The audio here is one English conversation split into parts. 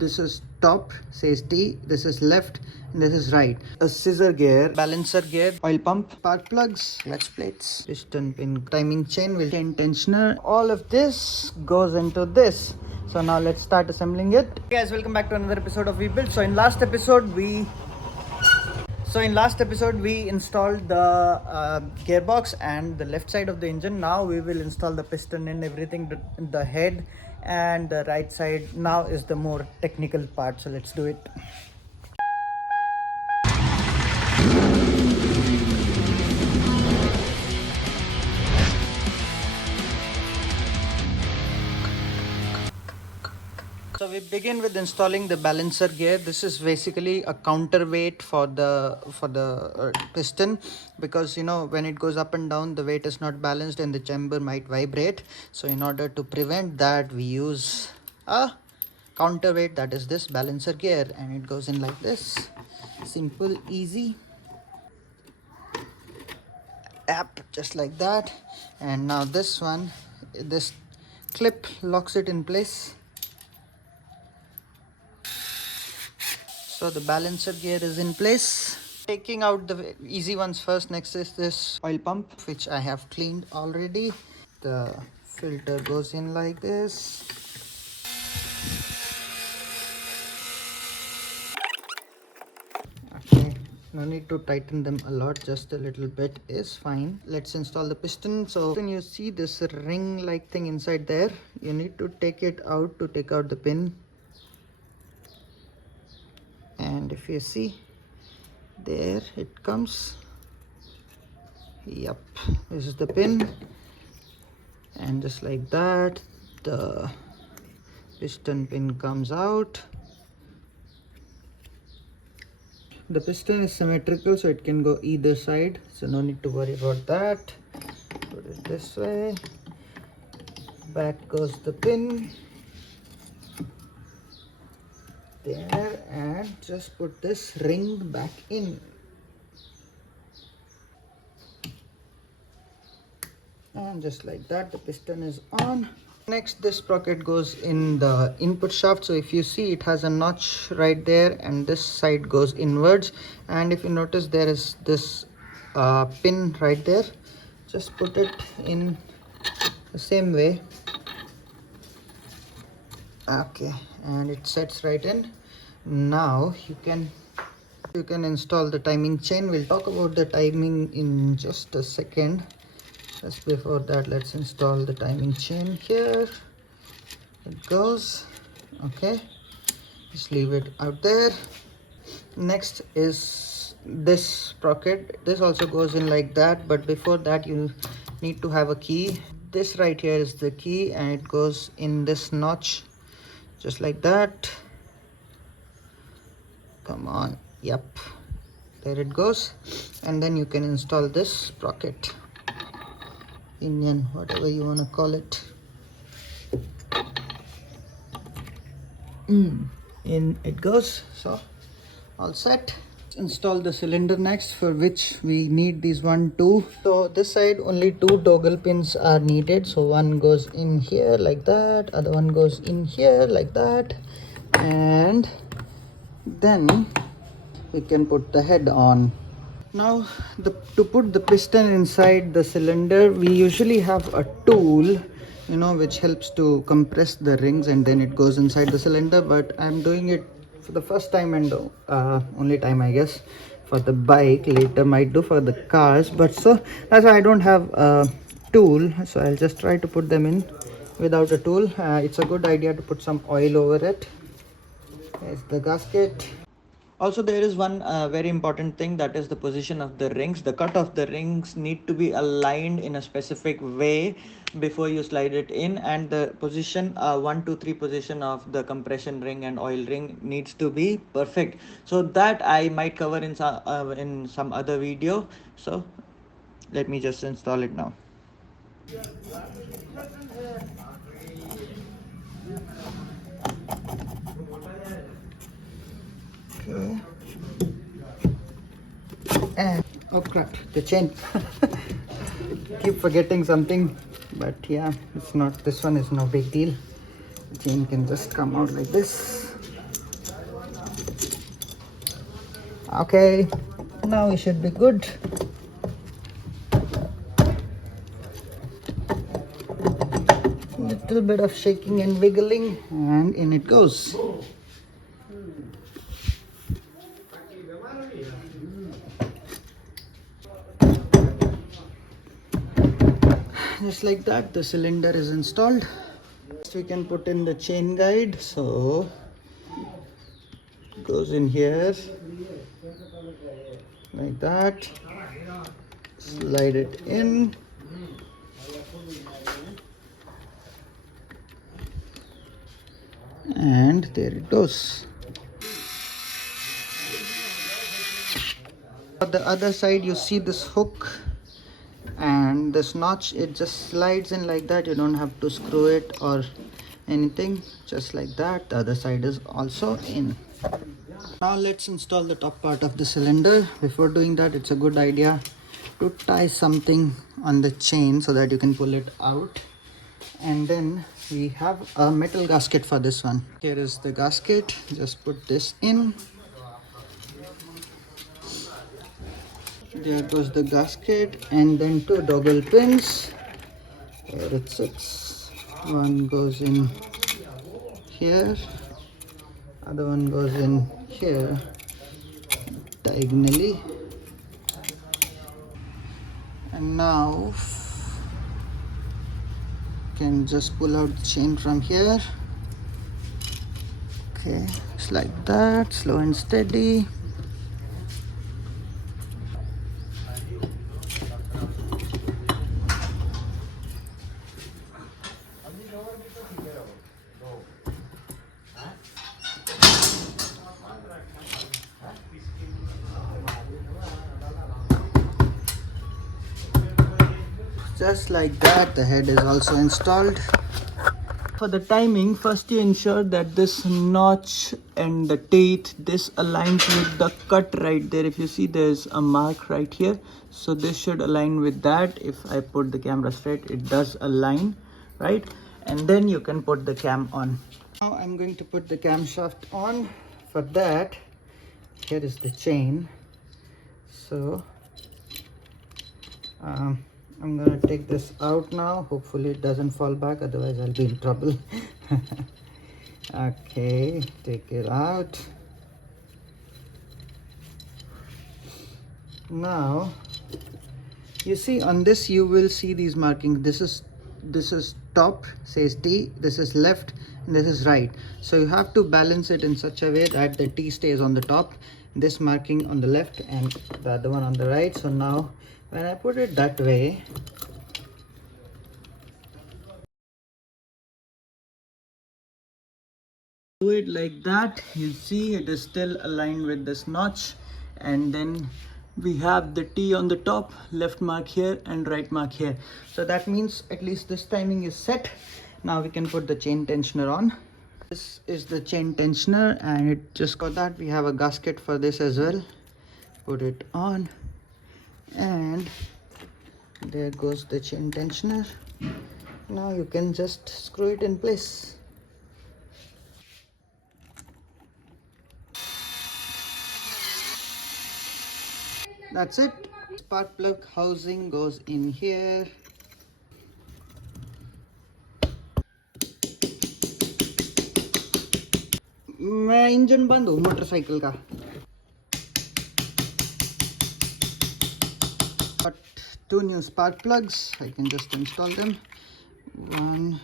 This is top, says T. This is left, and this is right. A scissor gear, balancer gear, oil pump, spark plugs, clutch plates, piston pin, timing chain, wheel chain tensioner. All of this goes into this. So now let's start assembling it. Hey guys, welcome back to another episode of vbuild. So in last episode we installed the gearbox and the left side of the engine. Now we will install the piston and everything, the head and the right side. Now is the more technical part, so let's do it. So we begin with installing the balancer gear. This is basically a counterweight for the piston, because you know when it goes up and down the weight is not balanced and the chamber might vibrate. So in order to prevent that, we use a counterweight, that is this balancer gear, and it goes in like this. Simple, easy. App, just like that. And now this one, this clip locks it in place. So the balancer gear is in place. Taking out the easy ones first. Next is this oil pump, which I have cleaned already. The filter goes in like this. Okay, no need to tighten them a lot, just a little bit is fine. Let's install the piston. So when you see this ring like thing inside there, you need to take it out to take out the pin. And if you see, there it comes. Yep, this is the pin, and just like that the piston pin comes out. The piston is symmetrical, so it can go either side, so no need to worry about that. Put it this way. Back goes the pin there, and just put this ring back in. And just like that, the piston is on. Next, this sprocket goes in the input shaft. So if you see, it has a notch right there, and this side goes inwards. And if you notice, there is this pin right there. Just put it in the same way. Okay, and it sets right in. Now you can install the timing chain. We'll talk about the timing in just a second. Just before that, let's install the timing chain. Here it goes. Okay, just leave it out there. Next is this sprocket. This also goes in like that, but before that you need to have a key. This right here is the key, and it goes in this notch, just like that. Come on, yep, there it goes. And then you can install this sprocket, pinion, whatever you want to call it. In it goes. So all set. Install the cylinder next, for which we need these 1, 2. So this side only 2 toggle pins are needed. So one goes in here like that, other one goes in here like that, and then we can put the head on. Now to put the piston inside the cylinder, we usually have a tool, you know, which helps to compress the rings, and then it goes inside the cylinder. But I'm doing it for the first time and only time, I guess, for the bike. Later might do for the cars, but so that's why I don't have a tool. So I'll just try to put them in without a tool. It's a good idea to put some oil over it. There's the gasket. Also, there is one very important thing, that is the position of the rings. The cut of the rings need to be aligned in a specific way before you slide it in, and the position 1, 2, 3 position of the compression ring and oil ring needs to be perfect. So that I might cover in some other video. So let me just install it now. Okay. And oh crap, the chain. Keep forgetting something, but yeah, it's not, this one is no big deal. The chain can just come out like this. Okay, now we should be good. Little bit of shaking and wiggling, and in it goes. Just like that, the cylinder is installed. Next we can put in the chain guide. So it goes in here like that, slide it in, and there it goes. On the other side you see this hook and this notch, it just slides in like that. You don't have to screw it or anything, just like that. The other side is also in. Now let's install the top part of the cylinder. Before doing that, it's a good idea to tie something on the chain so that you can pull it out. And then we have a metal gasket for this one. Here is the gasket. Just put this in. There goes the gasket, and then two toggle pins. There it sits. One goes in here, other one goes in here diagonally. And now can just pull out the chain from here. Okay, just like that, slow and steady. Just like that, the head is also installed. For the timing, first you ensure that this notch and the teeth, this aligns with the cut right there. If you see, there's a mark right here, so this should align with that. If I put the camera straight, it does align, right? And then you can put the cam on. Now I'm going to put the camshaft on. For that, here is the chain. So I'm gonna take this out now. Hopefully it doesn't fall back, otherwise I'll be in trouble. Okay, take it out. Now you see on this, you will see these markings. This is top, says T, this is left, and this is right. So you have to balance it in such a way that the T stays on the top, this marking on the left, and the other one on the right. So now when I put it that way, do it like that, you see it is still aligned with this notch. And then we have the T on the top, left mark here and right mark here. So that means at least this timing is set. Now we can put the chain tensioner on. This is the chain tensioner, and it just got that. We have a gasket for this as well. Put it on, and there goes the chain tensioner. Now you can just screw it in place. That's it. Spark plug housing goes in here. मैं engine बंद हूँ motorcycle का. Got two new spark plugs. I can just install them. One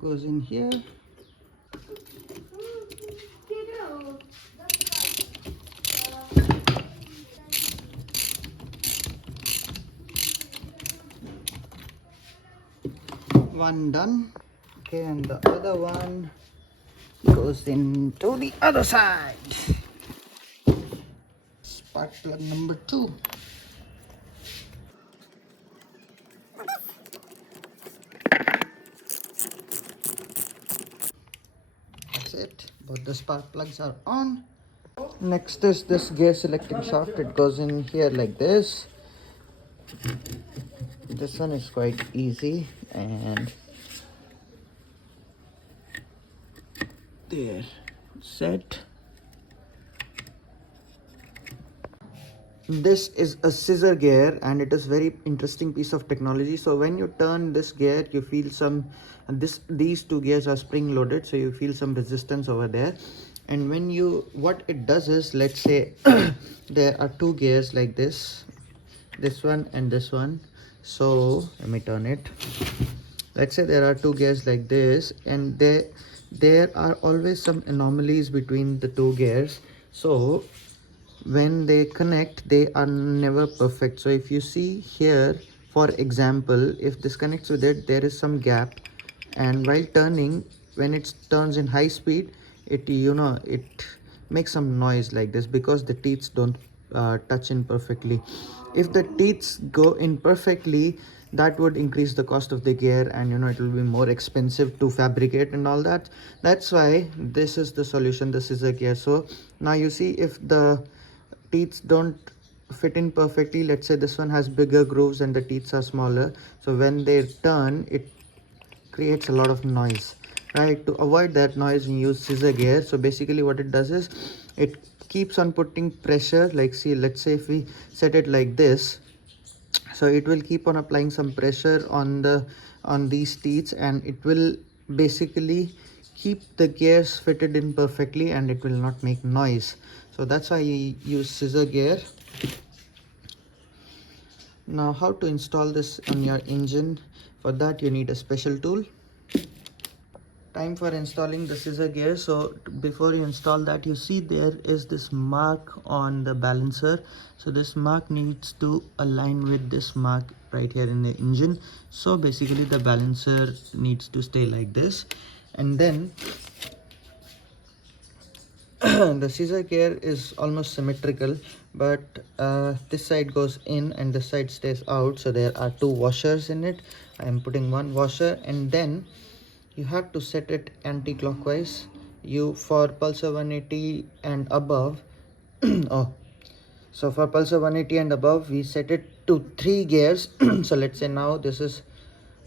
goes in here. One done. Okay, and the other one goes into the other side. Spark plug number 2. That's it. Both the spark plugs are on. Next is this gear selecting shaft. It goes in here like this. This one is quite easy, and there, set. this is a scissor gear, and it is very interesting piece of technology. So when you turn this gear, you feel some, these two gears are spring loaded, so you feel some resistance over there. And when you, what it does is, let's say there are two gears like this one and this one. So let me turn it. Let's say there are two gears like this, and there are always some anomalies between the two gears. So when they connect, they are never perfect. So if you see here, for example, if this connects with it, there is some gap, and while turning, when it turns in high speed, it, you know, it makes some noise like this because the teeth don't touch in perfectly. If the teeth go in perfectly, that would increase the cost of the gear, and you know, it will be more expensive to fabricate and all that. That's why this is the solution, the scissor gear. So now you see, if the teeth don't fit in perfectly, let's say this one has bigger grooves and the teeth are smaller, so when they turn, it creates a lot of noise, right? To avoid that noise, we use scissor gear. So basically what it does is, it keeps on putting pressure. Like, see, let's say if we set it like this, so it will keep on applying some pressure on these teeth, and it will basically keep the gears fitted in perfectly, and it will not make noise. So that's why you use scissor gear. Now, how to install this on your engine? For that, you need a special tool. Time for installing the scissor gear. So before you install that, you see there is this mark on the balancer. So this mark needs to align with this mark right here in the engine. So basically the balancer needs to stay like this, and then the scissor gear is almost symmetrical, but this side goes in and this side stays out. So there are two washers in it. I am putting one washer, and then you have to set it anti-clockwise. You, for Pulsar 180 and above, oh, so for Pulsar 180 and above, we set it to 3 gears. So let's say now this is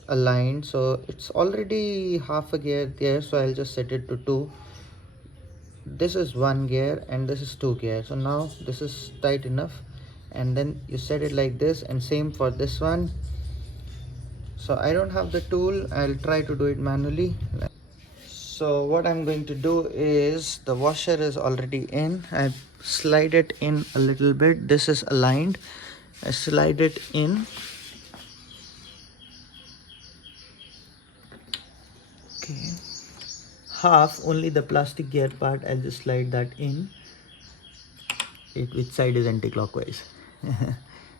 aligned, so it's already half a gear there, so I'll just set it to 2. This is 1 gear and this is 2 gear. So now this is tight enough, and then you set it like this, and same for this one. So I don't have the tool, I'll try to do it manually. So what I'm going to do is, the washer is already in. I slide it in a little bit. This is aligned. I slide it in. Okay. Half, only the plastic gear part, I'll just slide that in. Which side is anti-clockwise?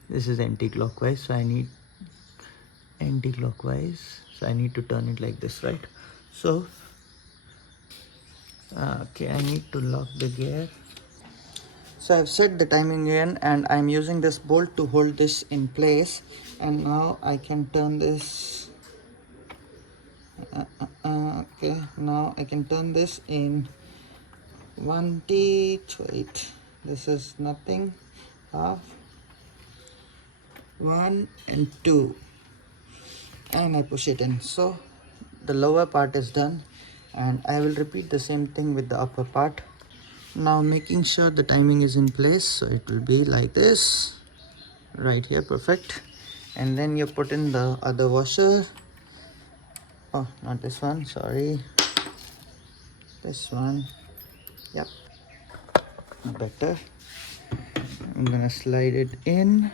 This is anti-clockwise, so I need anti-clockwise. So I need to turn it like this, right? So okay, I need to lock the gear. So I've set the timing in, and I'm using this bolt to hold this in place. And now I can turn this. Okay, now I can turn this in 1T. Wait, this is nothing. Half, 1 and 2, and I push it in. So the lower part is done, and I will repeat the same thing with the upper part. Now making sure the timing is in place, so it will be like this right here, perfect. And then you put in the other washer. Oh, not this one, sorry, this one. Yep, better. I'm gonna slide it in,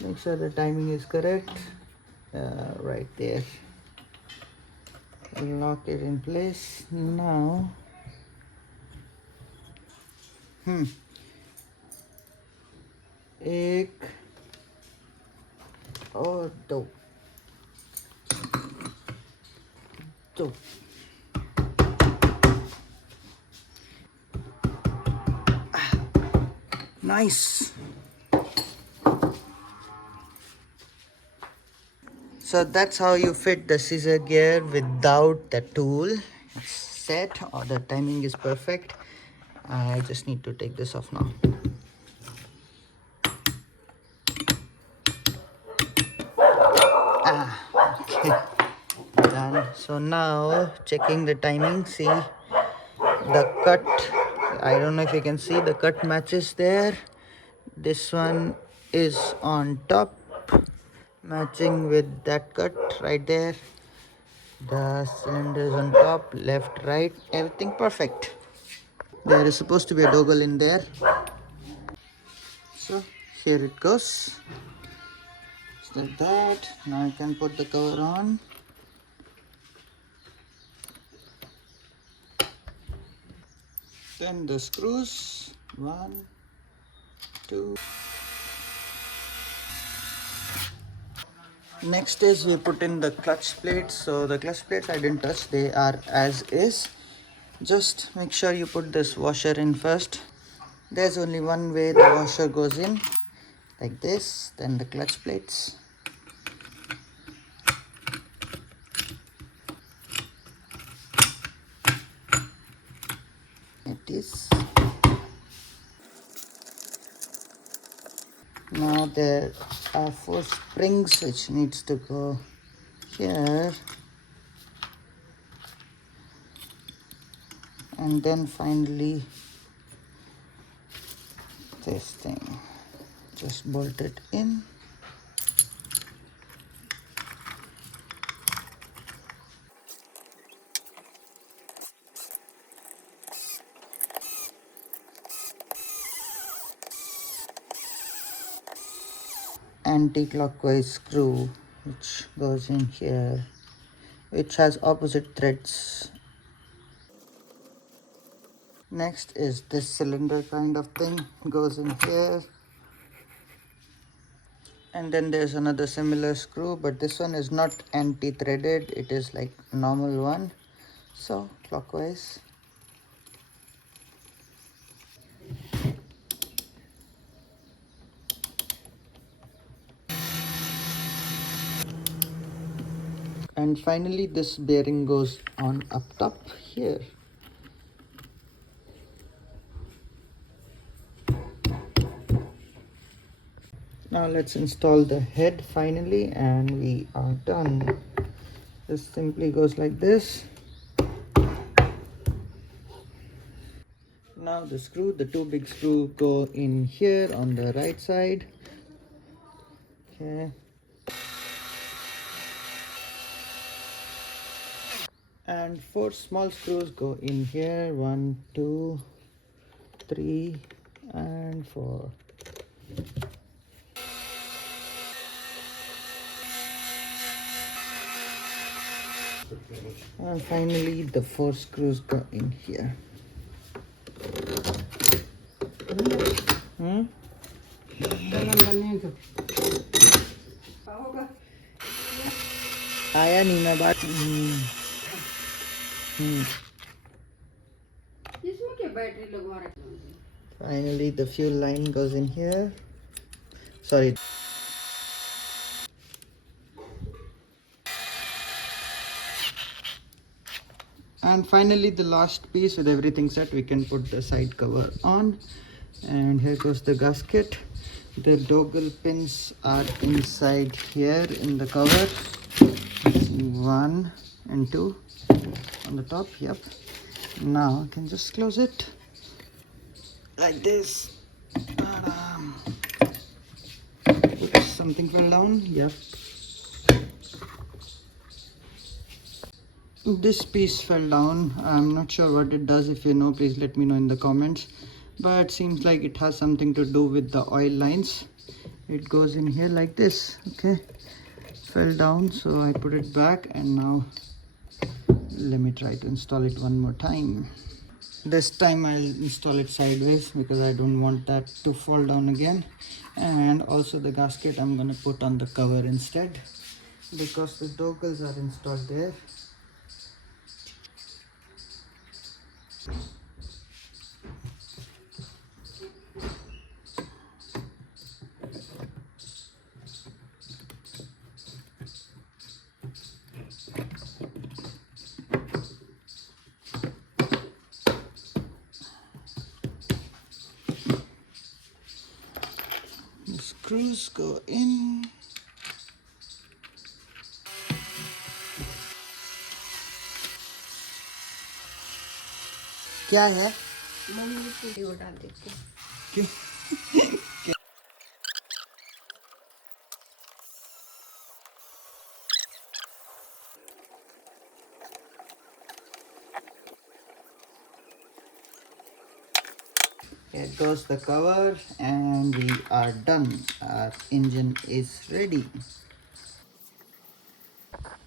make sure the timing is correct. Right there, lock it in place. Now एक और दो, nice. So that's how you fit the scissor gear without the tool. It's set, or the timing is perfect. I just need to take this off now. Okay, done. So now checking the timing. See the cut, I don't know if you can see, the cut matches there. This one is on top, matching with that cut right there. The cylinder is on top, left, right, everything perfect. There is supposed to be a doggle in there. So here it goes. Just like that. Now I can put the cover on. Then the screws. 1, 2. Next is we put in the clutch plates. So the clutch plates I didn't touch, they are as is. Just make sure you put this washer in first. There's only one way the washer goes in, like this. Then the clutch plates. It is. Now there are 4 springs which needs to go here, and then finally this thing, just bolt it in. Anti-clockwise screw which goes in here, which has opposite threads. Next is this cylinder kind of thing, goes in here. And then there's another similar screw, but this one is not anti-threaded, it is like normal one. So clockwise. And finally this bearing goes on up top here. Now let's install the head finally, and we are done. This simply goes like this. Now the screw, the 2 big screws go in here on the right side. Okay. And 4 small screws go in here. 1, 2, 3, and 4. And finally the 4 screws go in here. आया नहीं मैं बात इसमें क्या battery लगवा रखी है? Finally the fuel line goes in here. Sorry. And finally the last piece, with everything set, we can put the side cover on. And here goes the gasket. The doggle pins are inside here in the cover. 1 and 2 on the top. Yep. Now I can just close it like this. Oops, something fell down. Yep. This piece fell down. I'm not sure what it does. If you know, please let me know in the comments. But seems like it has something to do with the oil lines. It goes in here like this. Okay, fell down, so I put it back, and now let me try to install it one more time. This time I'll install it sideways because I don't want that to fall down again. And also the gasket I'm gonna put on the cover instead, because the doggles are installed there. The screws go in. क्या है? Mummy video डाल देती है। क्यों? Here goes the cover and we are done. Our engine is ready.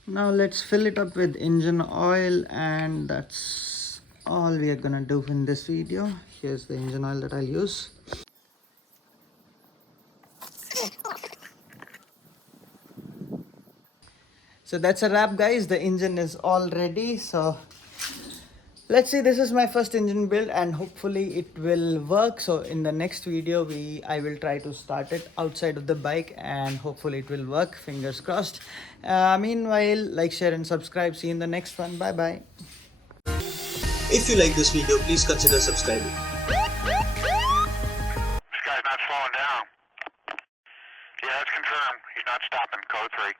Now let's fill it up with engine oil, and that's all we are gonna do in this video. Here's the engine oil that I'll use. So that's a wrap, guys. The engine is all ready. So let's see, this is my first engine build and hopefully it will work. So in the next video I will try to start it outside of the bike and hopefully it will work, fingers crossed. Meanwhile, like, share and subscribe. See you in the next one. Bye bye. If you like this video, please consider subscribing. This guy's not slowing down. Yeah, that's confirmed. He's not stopping. Code 3.